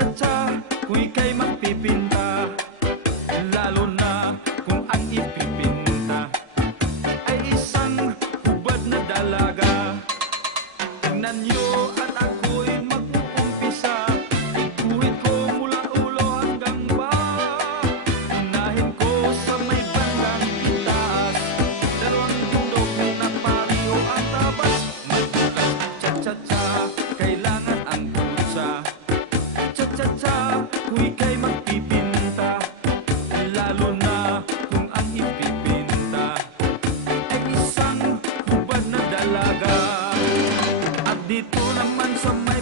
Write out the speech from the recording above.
Cha-cha-cha, kung ika'y magpipinta, lalo na kung ang ipipinta ay isang hubad na dalaga. Tingnan niyo at ako'y mag-uumpisa, iguhit ko mula ulo hanggang paa. Unahin ko sa may bandang itaas, dalawang tundok na pariho ang tabas. Madulas cha-cha-cha, kailangan ang pusa. Cha-cha-cha, kung ika'y magpipinta, lalo na kung ang ipipinta ay isang hubad na dalaga. At dito naman sa may